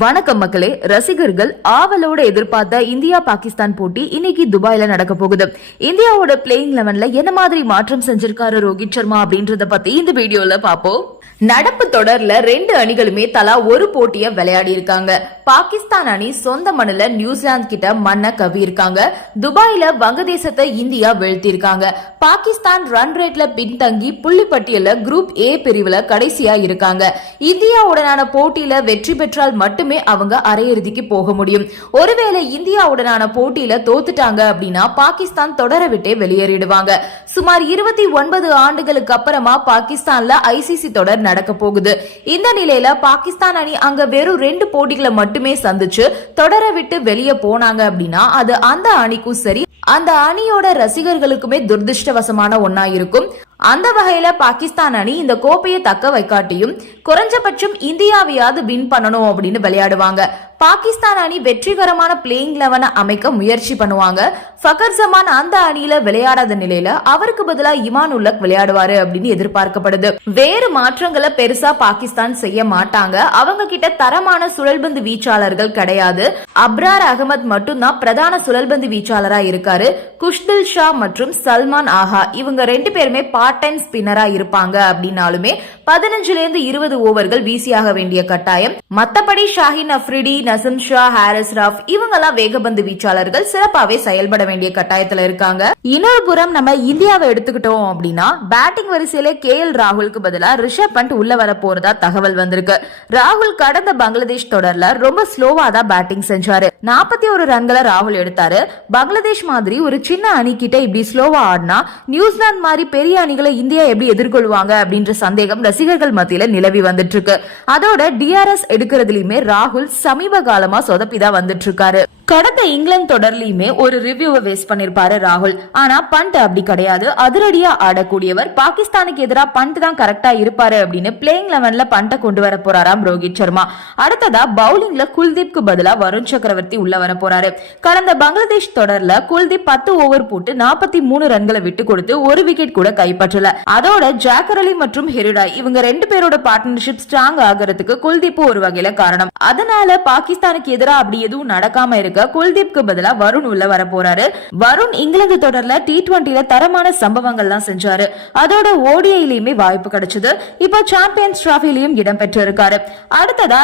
வணக்கம் மக்களே. ரசிகர்கள் ஆவலோட எதிர்பார்த்த இந்தியா பாகிஸ்தான் போட்டி இன்னைக்கு துபாயில நடக்க போகுது. இந்தியாவோட பிளேயிங் 11ல என்ன மாதிரி மாற்றம் செஞ்சிருக்காரு ரோஹித் சர்மா அப்படின்றத பத்தி இந்த வீடியோல பாப்போம். நடப்பு தொடர்ல 2 அணிகளுமே தலா ஒரு போட்டிய விளையாடி இருக்காங்க. பாகிஸ்தான் அணி சொந்த மண்ணுல நியூசிலாந்து கிட்ட மண்ண கவி இருக்காங்க. துபாயில வங்கதேசத்தை இந்தியா வீழ்த்தி இருக்காங்க. பாகிஸ்தான் ரன் ரேட்ல பின்தங்கி புள்ளி பட்டியல குரூப் ஏ பிரிவுல கடைசியா இருக்காங்க. இந்தியாவுடனான போட்டியில வெற்றி பெற்றால் மட்டுமே அவங்க அரையிறுதிக்கு போக முடியும். ஒருவேளை இந்தியாவுடனான போட்டியில தோத்துட்டாங்க அப்படின்னா பாகிஸ்தான் தொடர விட்டே வெளியேறிடுவாங்க. சுமார் 29 ஆண்டுகளுக்கு அப்புறமா பாகிஸ்தான்ல ஐசிசி தொடர் நடக்க போகுது. இந்த நிலையில பாகிஸ்தான் அணி அங்க வெறும் 2 போட்டிகளை மட்டுமே சந்திச்சு தொடர விட்டு வெளியே போனாங்க அப்படின்னா அது அந்த அணிக்கும் சரி, அந்த அணியோட ரசிகர்களுக்குமே துரதிருஷ்டவசமான ஒன்னா இருக்கும். அந்த வகையில பாகிஸ்தான் அணி இந்த கோப்பையை தக்க வைக்காட்டியும் குறைஞ்சபட்சம் இந்தியாவையாவது வின் பண்ணணும் அப்படின்னு விளையாடுவாங்க. பாகிஸ்தான் அணி வெற்றிகரமான பிளேயிங் 11 அமைக்க முயற்சி பண்ணுவாங்க. ஃபகர் ஜமான் அந்த அணியில விளையாடாத நிலையில அவருக்கு பதிலா இமான் உல்லக் விளையாடுவாரு அப்படின்னு எதிர்பார்க்கப்படுது. வேறு மாற்றங்களை பெருசா பாகிஸ்தான் செய்ய மாட்டாங்க. அவங்க கிட்ட தரமான சுழல்பந்து வீச்சாளர்கள் கிடையாது. அப்ரார் அகமது மட்டும்தான் பிரதான சுழல்பந்து வீச்சாளரா இருக்காரு. குஷ்தில் ஷா மற்றும் சல்மான் ஆஹா இவங்க 2 பேருமே பார்ட் டைம் ஸ்பின்னரா இருப்பாங்க. அப்படின்னாலுமே 15 to 20 ஓவர்கள் வீசியாக வேண்டிய கட்டாயம். மத்தபடி ஷாஹின் அப்ரிடி, நசீம் ஷா, ஹாரிஸ் ராஃப் இவங்கெல்லாம் வேகபந்து வீச்சாளர்கள் சிறப்பாவே செயல்பட வேண்டிய கட்டாயத்துல இருக்காங்க. இன்னொரு புறம் நம்ம இந்தியாவை எடுத்துக்கிட்டோம் அப்படின்னா பேட்டிங் வரிசையில KL ராகுலுக்கு பதிலா ரிஷப் பண்ட் உள்ள வர போறதா தகவல் வந்திருக்கு. ராகுல் கடந்த பங்களாதேஷ் தொடர்ல ரொம்ப ஸ்லோவா தான் பேட்டிங் செஞ்சாரு. 41 ரன்களை ராகுல் எடுத்தாரு. பங்களாதேஷ் மாதிரி ஒரு சின்ன அணி கிட்ட இப்படி ஸ்லோவா ஆடினா நியூசிலாந்து மாதிரி பெரிய அணிகளை இந்தியா எப்படி எதிர்கொள்வாங்க அப்படின்ற சந்தேகம் ரசிகர்கள் மத்தியில நிலவி வந்துட்டு இருக்கு. அதோட DRS எடுக்கிறதுலயுமே ராகுல் சமீப காலமா சொதப்பிதான் வந்துட்டு இருக்காரு. கடந்த இங்கிலாந்து தொடர்லயுமே ஒரு ரிவ்யூவை வேஸ்ட் பண்ணிருப்பாரு ராகுல். ஆனா பண்ட் அப்படி கிடையாது. அதிரடியா ஆடக்கூடியவர். பாகிஸ்தானுக்கு எதிராக பண்ட் தான் கரெக்டா இருப்பாரு அப்படின்னு பிளேயிங் 11ல பண்ட கொண்டு வர போறாராம் ரோஹித் சர்மா. அடுத்ததா பவுலிங்ல குல்தீப்க்கு பதிலா வருண் சக்கரவர்த்தி உள்ள வர போறாரு. கடந்த பங்களாதேஷ் தொடர்ல குல்தீப் 10 ஓவர் போட்டு 43 ரன்களை விட்டு கொடுத்து ஒரு விக்கெட் கூட கைப்பற்றல. அதோட ஜாக்கர் அலி மற்றும் ஹெரிடாய் இவங்க 2 பேரோட பார்ட்னர்ஷிப் ஸ்ட்ராங் ஆகிறதுக்கு குல்தீப் ஒரு வகையில காரணம். அதனால பாகிஸ்தானுக்கு எதிராக அப்படி எதுவும் நடக்காம இருக்கு. குல்தீப்க்கு பதிலா வருண் உள்ள வர போறாரு. வருண் இங்கிலாந்து தொடர்ல T20ல தரமான சம்பவங்கள்லாம் செஞ்சாரு. அதோட ODIலயுமே வாய்ப்பு கிடைச்சது. இப்ப சாம்பியன்ஸ் டிராஃபிலையும் இடம் பெற்று இருக்காரு. அடுத்ததா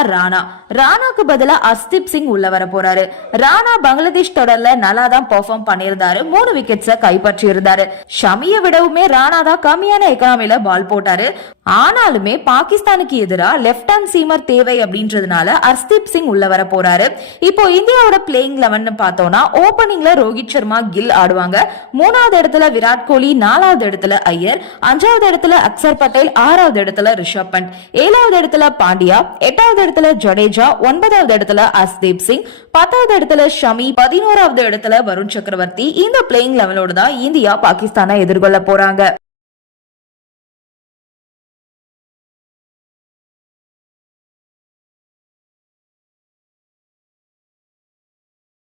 ராணாக்கு பதிலா அர்ஷ்தீப் சிங் உள்ள வர போறாரு. ராணா பங்களாதேஷ் தொடர்ல நல்லா தான் பெர்ஃபார்ம் பண்ணியிருந்தாரு. 3 விக்கெட்ஸ கைப்பற்றி இருந்தாரு. ஷமியை விடவுமே ராணா தான் கம்மியான எக்கனாமில பால் போட்டாரு. ஆனாலுமே பாகிஸ்தானுக்கு எதிராக லெப்ட் ஹேண்ட் சீமர் தேவை அப்படின்றதுனால அர்ஷ்தீப் சிங் உள்ள வர போறாரு. இப்போ இந்தியாவோட பிளேயிங் 11 பார்த்தோம்னா ஓபனிங்ல ரோஹித் சர்மா, கில் ஆடுவாங்க. 3வது இடத்துல விராட் கோலி, 4வது இடத்துல ஐயர், 5வது இடத்துல அக்சர் பட்டேல், 6வது இடத்துல ரிஷப் பண்ட், 7வது இடத்துல பாண்டியா, 8வது இடத்துல ஜடேஜா, 9வது இடத்துல அர்ஷ்தீப் சிங், 10வது இடத்துல ஷமி, 11வது இடத்துல வருண் சக்கரவர்த்தி. இந்த பிளேயிங் 11ஓட தான் இந்தியா பாகிஸ்தானை எதிர்கொள்ள போறாங்க.